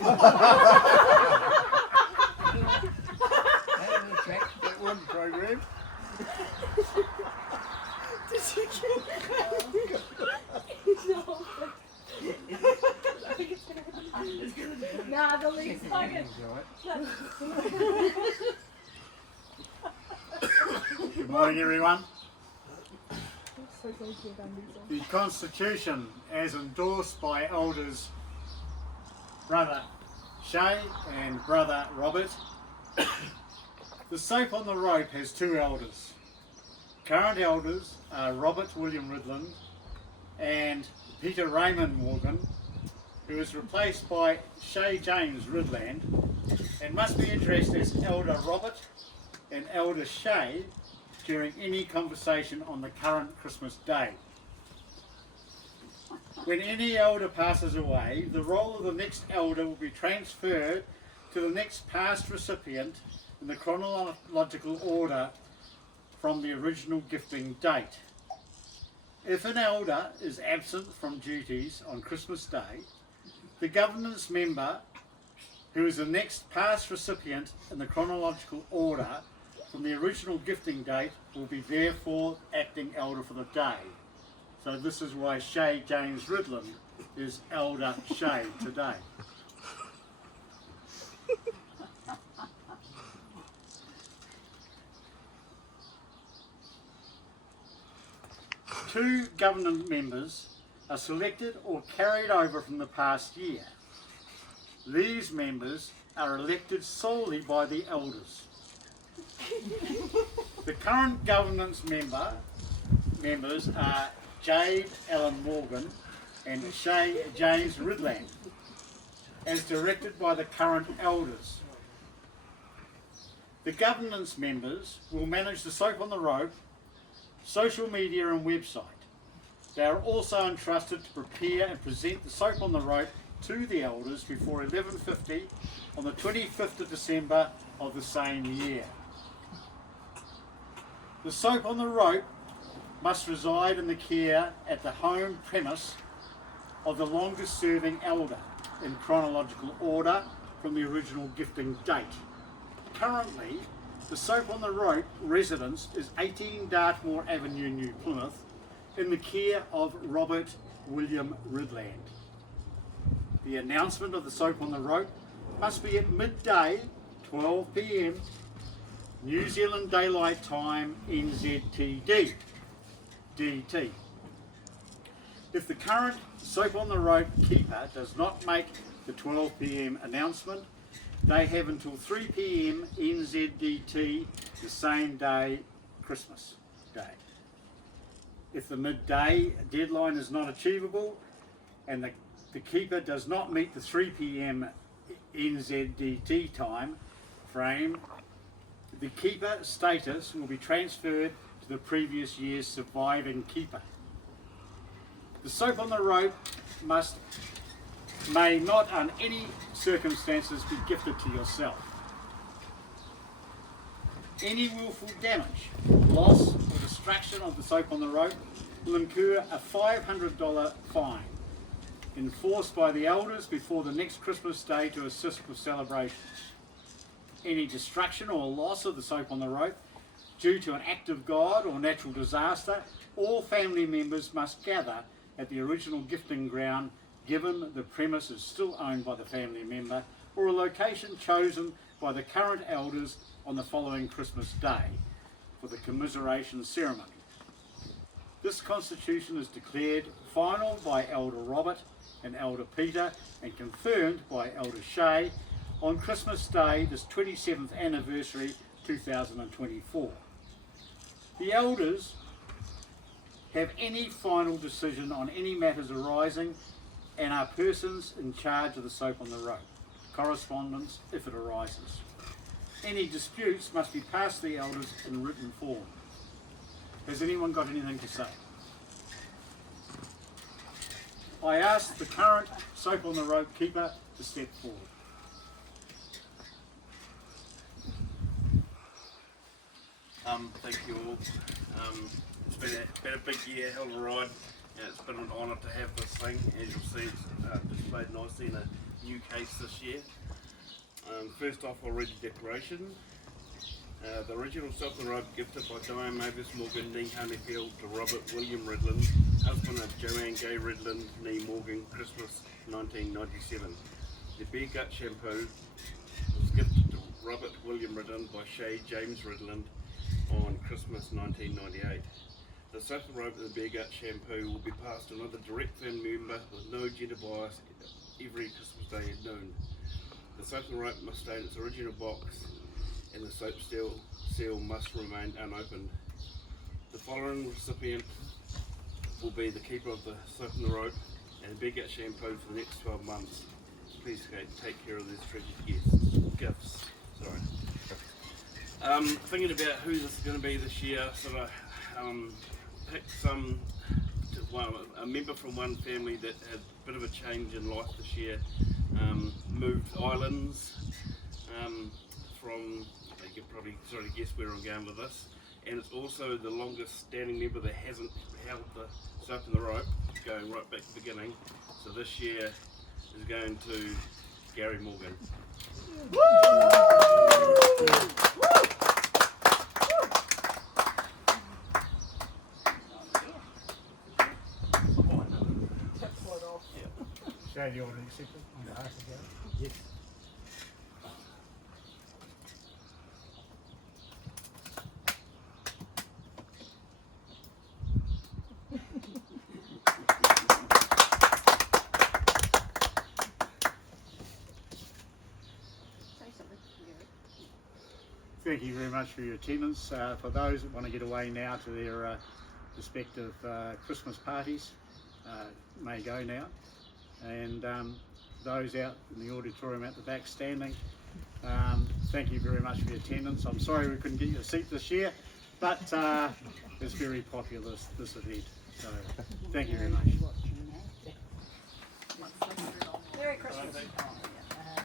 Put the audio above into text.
That one program. Did you get Nah, the least fucking. Good morning, everyone. The Constitution, as endorsed by Elders Brother Shay and Brother Robert. The Soap on the Rope has two elders. Current elders are Robert William Ridland and Peter Raymond Morgan, who is replaced by Shay James Ridland, and must be addressed as Elder Robert and Elder Shay during any conversation on the current Christmas day. When any elder passes away, the role of the next elder will be transferred to the next past recipient in the chronological order from the original gifting date. If an elder is absent from duties on Christmas Day, the governance member who is the next past recipient in the chronological order from the original gifting date will be therefore acting elder for the day. So this is why Shay James Ridland is Elder Shay today. Two government members are selected or carried over from the past year. These members are elected solely by the elders. The current governance members are Jade Allen Morgan and Shay James Ridland, as directed by the current elders. The governance members will manage the Soap on the Rope, social media and website. They are also entrusted to prepare and present the Soap on the Rope to the elders before 11:50 on the 25th of December of the same year. The Soap on the Rope must reside in the care at the home premise of the longest serving elder in chronological order from the original gifting date. Currently, the Soap on the Rope residence is 18 Dartmoor Avenue, New Plymouth, in the care of Robert William Ridland. The announcement of the Soap on the Rope must be at midday, 12 p.m, New Zealand Daylight Time, NZTD, DT. If the current Soap on the Rope keeper does not make the 12 p.m. announcement, they have until 3 p.m. NZDT the same day, Christmas Day. If the midday deadline is not achievable and the keeper does not meet the 3 p.m. NZDT time frame, the keeper status will be transferred to the previous year's surviving keeper. The Soap on the Rope may not under any circumstances be gifted to yourself. Any willful damage, loss or destruction of the Soap on the Rope will incur a $500 fine enforced by the elders before the next Christmas Day to assist with celebrations. Any destruction or loss of the Soap on the Rope due to an act of God or natural disaster, all family members must gather at the original gifting ground, given the premise is still owned by the family member, or a location chosen by the current elders on the following Christmas Day for the commiseration ceremony. This constitution is declared final by Elder Robert and Elder Peter and confirmed by Elder Shay on Christmas Day, this 27th anniversary 2024. The elders have any final decision on any matters arising and are persons in charge of the Soap on the Rope correspondence if it arises. Any disputes must be passed to the elders in written form. Has anyone got anything to say? I ask the current Soap on the Rope keeper to step forward. Thank you all. It's been a big year, hell of a ride. It's been an honour to have this thing. As you'll see, it's displayed nicely in a new case this year. First off, I'll read the declaration. The original Southern Rope gifted by Diane Mavis Morgan, née Honeyfield, to Robert William Redland, husband of Joanne Gay Redland, née Morgan, Christmas 1997. The Beer Gut shampoo was gifted to Robert William Redland by Shay James Redland on Christmas 1998. The Southern Rope and the Beer Gut shampoo will be passed to another direct family member with no gender bias every Christmas Day at noon. The Southern Rope must stay in its original box and the soap seal must remain unopened. The following recipient will be the keeper of the soap and the rope and the Beer Gut shampoo for the next 12 months. Please take care of these treasured gifts. Thinking about who this is going to be this year, sort of picked a member from one family that had a bit of a change in life this year, moved islands from, you can probably sort of guess where I'm going with this, and it's also the longest standing member that hasn't held the soap and the rope, going right back to the beginning. So this year is going to Gary Morgan. Shane, you want to accept it on behalf of Gary? Yes. Thank you very much for your attendance. For those that want to get away now to their respective Christmas parties, may go now. And those out in the auditorium at the back standing, thank you very much for your attendance. I'm sorry we couldn't get you a seat this year, but it's very popular, this event. So thank you very much. Merry Christmas.